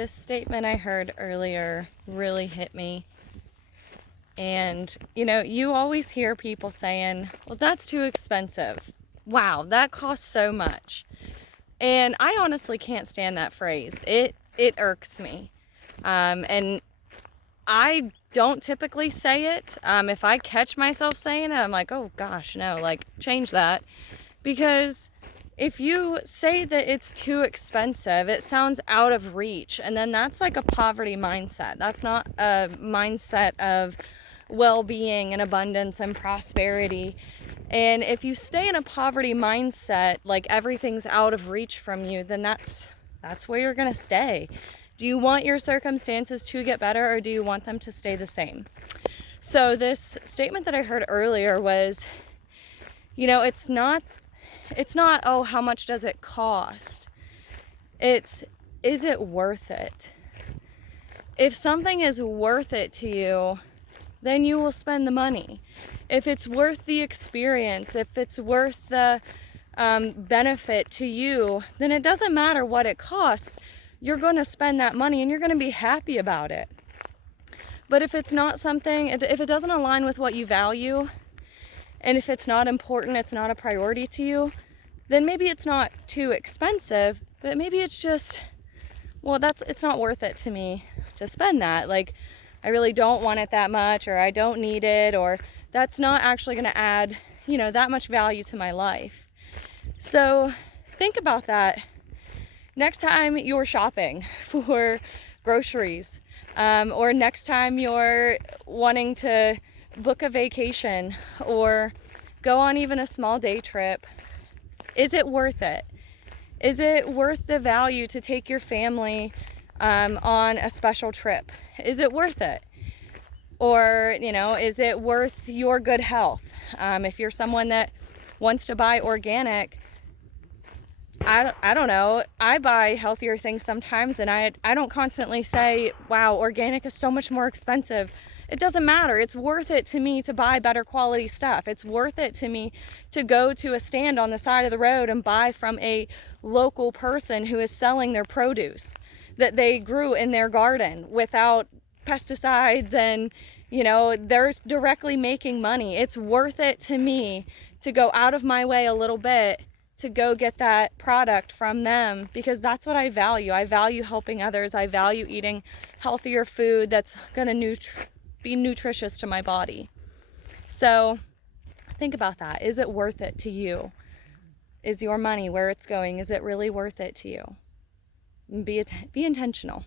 This statement I heard earlier really hit me. And, you always hear people saying, well, that's too expensive. Wow, that costs so much. And I honestly can't stand that phrase. It irks me. And I don't typically say it. If I catch myself saying it, I'm like, oh gosh, no, like change that. Because if you say that it's too expensive, it sounds out of reach. And then that's like a poverty mindset. That's not a mindset of well-being and abundance and prosperity. And if you stay in a poverty mindset, like everything's out of reach from you, then that's where you're going to stay. Do you want your circumstances to get better, or do you want them to stay the same? So this statement that I heard earlier was, it's not, oh, how much does it cost? It's, is it worth it? If something is worth it to you, then you will spend the money. If it's worth the experience, if it's worth the benefit to you, then it doesn't matter what it costs. You're going to spend that money and you're going to be happy about it. But if it's not something, if it doesn't align with what you value, and if it's not important, it's not a priority to you, then maybe it's not too expensive, but maybe it's just, well, it's not worth it to me to spend that. Like, I really don't want it that much, or I don't need it, or that's not actually going to add, that much value to my life. So think about that next time you're shopping for groceries, or next time you're wanting to book a vacation or go on even a small day trip. Is it worth it? Is it worth the value to take your family on a special trip? Is it worth it? Or, is it worth your good health? If you're someone that wants to buy organic, I don't know. I buy healthier things sometimes, and I don't constantly say, wow, organic is so much more expensive. It doesn't matter. It's worth it to me to buy better quality stuff. It's worth it to me to go to a stand on the side of the road and buy from a local person who is selling their produce that they grew in their garden without pesticides, and they're directly making money. It's worth it to me to go out of my way a little bit to go get that product from them, because that's what I value. I value helping others. I value eating healthier food that's going to be nutritious to my body. So think about that. Is it worth it to you? Is your money, where it's going, is it really worth it to you? Be intentional.